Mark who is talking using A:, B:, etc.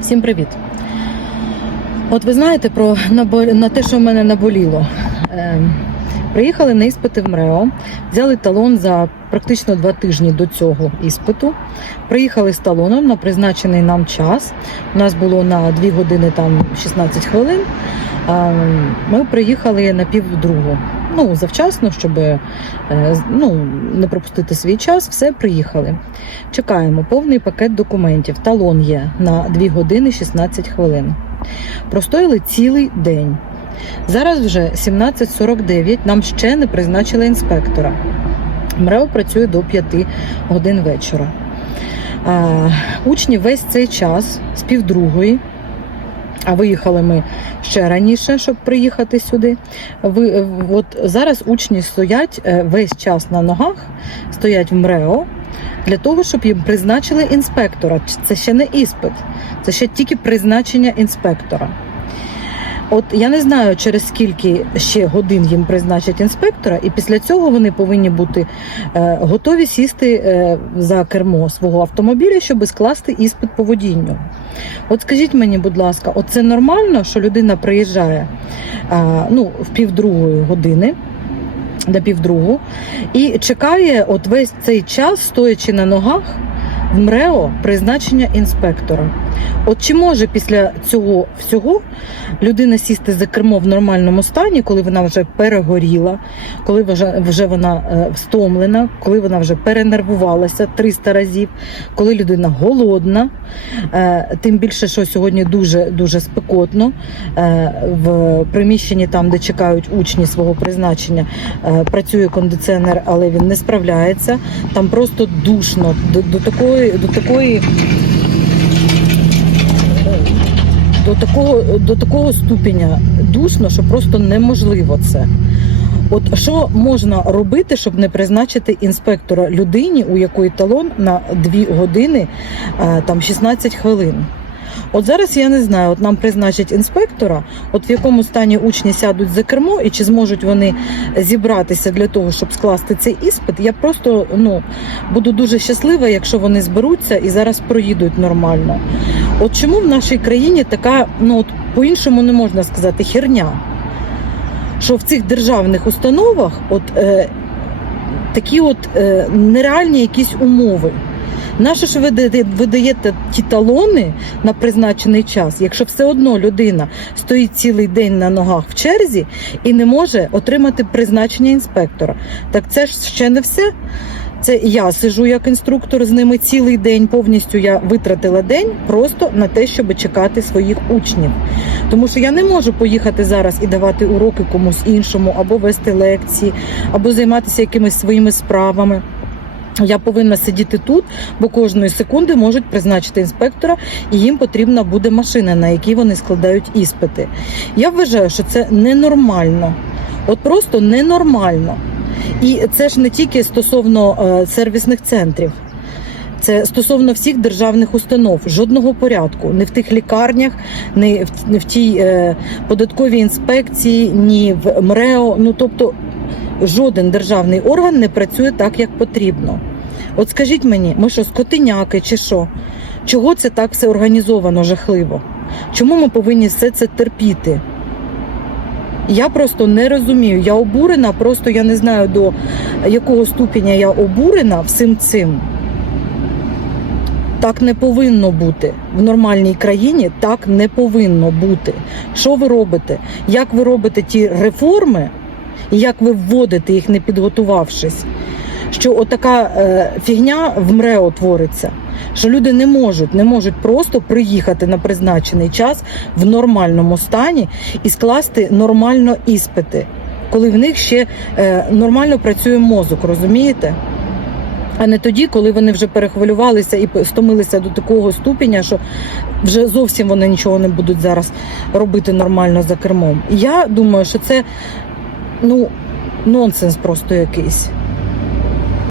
A: Всім привіт! От ви знаєте про на те, що в мене наболіло. Е, приїхали на іспити в МРЕО, взяли талон за практично два тижні до цього іспиту. Приїхали з талоном на призначений нам час. У нас було на 2 години там 16 хвилин. А, Ми приїхали на півдругу. Ну, завчасно, щоб е, ну, не пропустити свій час, все приїхали. Чекаємо повний пакет документів. Талон є на 2 години 16 хвилин. Простояли цілий день. Зараз вже 17.49, нам ще не призначили інспектора. МРЕО працює до 5 годин вечора. Учні весь цей час з півдругої, а виїхали ми ще раніше, щоб приїхати сюди. Ви, от зараз учні стоять е, весь час на ногах, стоять в МРЕО для того, щоб їм призначили інспектора. Це ще не іспит, це ще тільки призначення інспектора. От я не знаю, через скільки ще годин їм призначать інспектора, і після цього вони повинні бути е, готові сісти е, за кермо свого автомобіля, щоб скласти іспит по водінню. От скажіть мені, будь ласка, от це нормально, що людина приїжджає е, ну, в півдругої години. До півдругу і чекає от весь цей час, стоячи на ногах, в МРЕО призначення інспектора. От чи може після цього всього людина сісти за кермо в нормальному стані, коли вона вже перегоріла, коли вже, вже вона е, встомлена, коли вона вже перенервувалася 300 разів, коли людина голодна, е, тим більше, що сьогодні дуже дуже спекотно е, в приміщенні, там де чекають учні свого призначення, працює кондиціонер, але він не справляється. Там просто душно до, до такої до такої. До такого, до такого ступеня душно, що просто неможливо це. От що можна робити, щоб не призначити інспектора людині, у якої талон на 2 години е, там 16 хвилин? От зараз я не знаю, от нам призначать інспектора, от в якому стані учні сядуть за кермо і чи зможуть вони зібратися для того, щоб скласти цей іспит. Я просто ну буду дуже щаслива, якщо вони зберуться і зараз проїдуть нормально. От чому в нашій країні така, ну от по-іншому не можна сказати, херня? Що в цих державних установах от е, такі от е, нереальні якісь умови. Наше ж ви даєте- ті талони на призначений час, якщо все одно людина стоїть цілий день на ногах в черзі і не може отримати призначення інспектора. Так це ж ще не все. Це я сижу як інструктор з ними цілий день. Повністю я витратила день просто на те, щоб чекати своїх учнів. Тому що я не можу поїхати зараз і давати уроки комусь іншому, або вести лекції, або займатися якимись своїми справами. Я повинна сидіти тут, бо кожної секунди можуть призначити інспектора, і їм потрібна буде машина, на якій вони складають іспити. Я вважаю, що це ненормально. От просто ненормально. І це ж не тільки стосовно е, сервісних центрів. Це стосовно всіх державних установ, жодного порядку, не в тих лікарнях, не в, не в тій е, податковій інспекції, ні в МРЕО. Ну тобто жоден державний орган не працює так, як потрібно. От скажіть мені, ми що, скотиняки чи що? Чого це так все організовано жахливо? Чому ми повинні все це терпіти? Я просто не розумію. Я обурена, просто я не знаю до якого ступеня я обурена всім цим. Так не повинно бути в нормальній країні. Так не повинно бути. Що ви робите? Як ви робите ті реформи, і як ви вводите їх, не підготувавшись? Що отака е, фігня в МРЕО твориться, що люди не можуть, не можуть просто приїхати на призначений час в нормальному стані і скласти нормально іспити, коли в них ще е, нормально працює мозок, розумієте? А не тоді, коли вони вже перехвилювалися і стомилися до такого ступеня, що вже зовсім вони нічого не будуть зараз робити нормально за кермом. Я думаю, що це ну нонсенс просто якийсь.